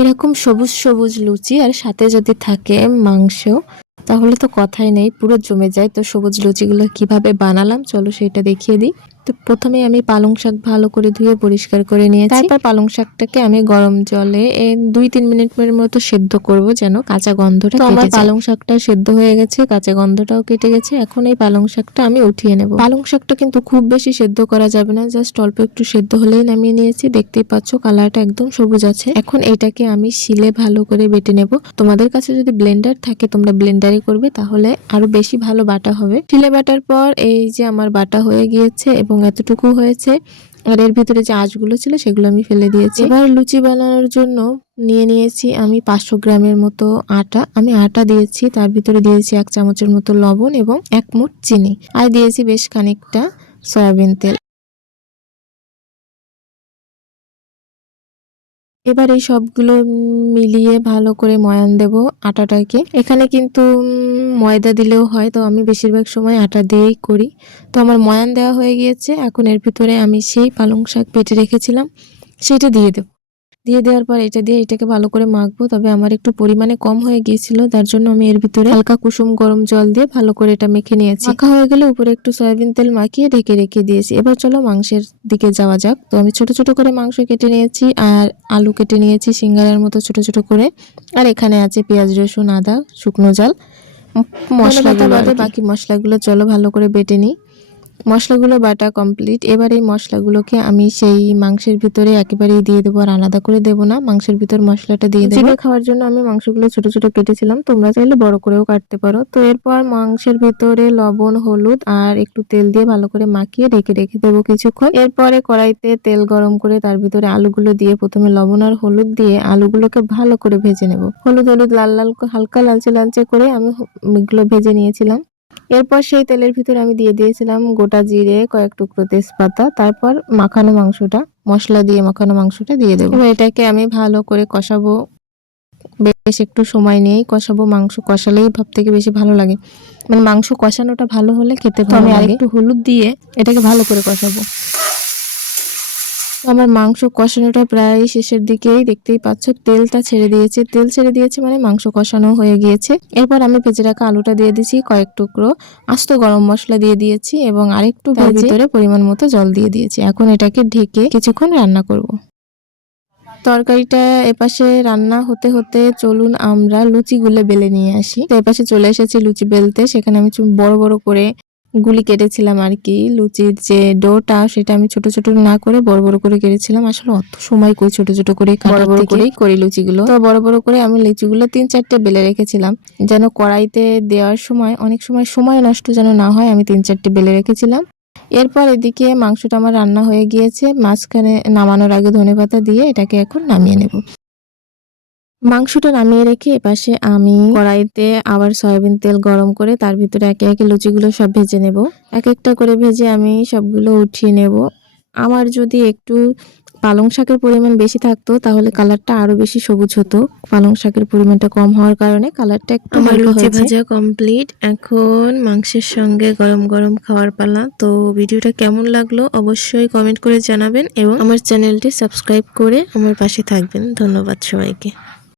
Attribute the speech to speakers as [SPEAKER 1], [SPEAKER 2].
[SPEAKER 1] এরকম সবুজ সবুজ লুচি আর সাথে যদি থাকে মাংস তাহলে তো কথাই নেই, পুরো জমে যায়। তো সবুজ লুচিগুলো কীভাবে বানালাম, চলো সেটা দেখিয়ে দিই। তো প্রথমে আমি পালং শাক ভালো করে ধুয়ে পরিষ্কার করে নিয়েছি। তারপর পালং শাকটাকে আমি গরম জলে দুই তিন মিনিটের মতো সেদ্ধ করব যেন কাঁচা গন্ধটা আমার পালং শাকটা সেদ্ধ হয়ে গেছে কাঁচা গন্ধটাও কেটে গেছে। এখন এই পালং শাকটা আমি উঠিয়ে নেব। পালং শাকটা কিন্তু খুব বেশি সেদ্ধ করা যাবে না জাস্ট অল্প একটু সেদ্ধ হলেই নামিয়ে নিয়েছি। দেখতেই পাচ্ছ কালারটা একদম সবুজ আছে। এখন এটাকে আমি শিলে ভালো করে বেটে নেব। তোমাদের কাছে যদি ব্লেন্ডার থাকে তোমরা ব্লেন্ডারে করবে তাহলে আরও বেশি ভালো বাটা হবে। শিলে বাটার পর এই যে আমার বাটা হয়ে গিয়েছে এবং এতটুকু হয়েছে, আর এর ভিতরে যে আঁশগুলো ছিল সেগুলো আমি ফেলে দিয়েছি। এবার লুচি বানানোর জন্য নিয়ে নিয়েছি আমি পাঁচশো গ্রামের মতো আটা। আমি আটা দিয়েছি, তার ভিতরে দিয়েছি এক চামচের মতো লবণ এবং এক মুঠ চিনি। আর দিয়েছি বেশ খানিকটা সয়াবিন তেল। এবার এই সবগুলো মিলিয়ে ভালো করে ময়ান দেব আটাটাকে। এখানে কিন্তু ময়দা দিলেও হয়, তো আমি বেশিরভাগ সময় আটা দিয়েই করি। তো আমার ময়ান দেওয়া হয়ে গিয়েছে, এখন এর ভিতরে আমি সেই পালং শাক পেটে রেখেছিলাম, সেটা দিয়ে দেব। দিয়ে দেওয়ার পর এটা দিয়ে এটাকে ভালো করে মাখবো। তবে আমার একটু পরিমাণে কম হয়ে গিয়েছিল তার জন্য আমি এর ভিতরে হালকা কুসুম গরম জল দিয়ে ভালো করে এটা মেখে নিয়েছি। মাখা হয়ে গেলে উপরে একটু সয়াবিন তেল মাখিয়ে ঢেকে রেখে দিয়েছি। এবার চলো মাংসের দিকে যাওয়া যাক। তো আমি ছোট ছোট করে মাংস কেটে নিয়েছি আর আলু কেটে নিয়েছি সিঙ্গারার মতো ছোট ছোট করে। আর এখানে আছে পেঁয়াজ রসুন আদা শুকনো জাল। মশলাটা বাদে বাকি মশলাগুলো চলো ভালো করে বেটে নিই। মশলাগুলো বাটা কমপ্লিট এবার এই মশলাগুলোকে আমি সেই মাংসের ভিতরে একেবারেই দিয়ে দেবো আর আলাদা করে দেবো না। মাংসের ভিতর মশলাটা দিয়ে দেবো। খাওয়ার জন্য আমি মাংসগুলো ছোট ছোট কেটেছিলাম। তোমরা চাইলে বড় করেও কাটতে পারো। তো এরপর মাংসের ভিতরে লবণ, হলুদ আর একটু তেল দিয়ে ভালো করে মাখিয়ে রেখে রেখে দেবো কিছুক্ষণ। এরপরে কড়াইতে তেল গরম করে তার ভিতরে আলুগুলো দিয়ে প্রথমে লবণ আর হলুদ দিয়ে আলুগুলোকে ভালো করে ভেজে নেব। হলুদ হলুদ, লাল লাল, হালকা, লালচে লালচে করে আমি এগুলো ভেজে নিয়েছিলাম। এরপর সেই তেলের ভিতরে আমি দিয়ে দিয়েছিলাম গোটা জিরে কয়েক টুকরো তেজপাতা তারপর মাখানো মাংসটা মশলা দিয়ে মাখানো মাংসটা দিয়ে দেবো। এটাকে আমি ভালো করে কষাবো। বেশ একটু সময় নিয়েই কষাবো মাংস কষালেই ভাব থেকে বেশি ভালো লাগে। মানে মাংস কষানোটা ভালো হলে খেতে ভালো আমি আরেকটু হলুদ দিয়ে এটাকে ভালো করে কষাবো। তো আমার মাংস কষানোটা প্রায় শেষের দিকেই দেখতেই পাচ্ছ তেলটা ছেড়ে দিয়েছে। তেল ছেড়ে দিয়েছে মানে মাংস কষানো হয়ে গিয়েছে। এরপর আমি ভেজে রাখা আলুটা দিয়ে দিয়েছি কয়েক টুকরো আস্ত গরম মশলা দিয়ে দিয়েছি এবং আরেকটু ভিতরে পরিমাণ মতো জল দিয়ে দিয়েছি। এখন এটাকে ঢেকে কিছুক্ষণ রান্না করব। তরকারিটা এপাশে রান্না হতে হতে চলুন আমরা লুচিগুলো বেলে নিয়ে আসি। তো এপাশে চলে এসেছি লুচি বেলতে সেখানে আমি বড় বড় করে গুলি কেটেছিলাম আর কি লুচির যে ডোটা সেটা আমি ছোট ছোট না করে বড় বড় করে কেটেছিলাম। আসলে অত সময় কই ছোট ছোট করে বড় বড় করেই করি লুচিগুলো। তো বড় বড় করে আমি লুচিগুলো তিন চারটে বেলে রেখেছিলাম। যেন কড়াইতে দেওয়ার সময় অনেক সময় সময় নষ্ট যেন না হয় আমি তিন চারটে বেলে রেখেছিলাম। এরপর এদিকে মাংসটা আমার রান্না হয়ে গিয়েছে। মাঝখানে নামানোর আগে ধনেপাতা দিয়ে এটাকে এখন নামিয়ে নেব। মাংসটা নামিয়ে রেখে এপাশে আমি কড়াইতে আবার সয়াবিন তেল গরম করে তার ভিতরে একে একে লুচিগুলো সব ভেজে নেব। এক একটা করে ভেজে আমি সবগুলো উঠিয়ে নেব। আমার যদি একটু পালং শাকের পরিমাণ বেশি থাকতো তাহলে কালারটা আরও বেশি সবুজ হতো। পালং শাকের পরিমাণটা কম হওয়ার কারণে কালারটা একটু
[SPEAKER 2] লুচি। ভাজা কমপ্লিট এখন মাংসের সঙ্গে গরম গরম খাওয়ার পালা। তো ভিডিওটা কেমন লাগল অবশ্যই কমেন্ট করে জানাবেন এবং আমার চ্যানেলটি সাবস্ক্রাইব করে আমার পাশে থাকবেন। ধন্যবাদ সবাইকে।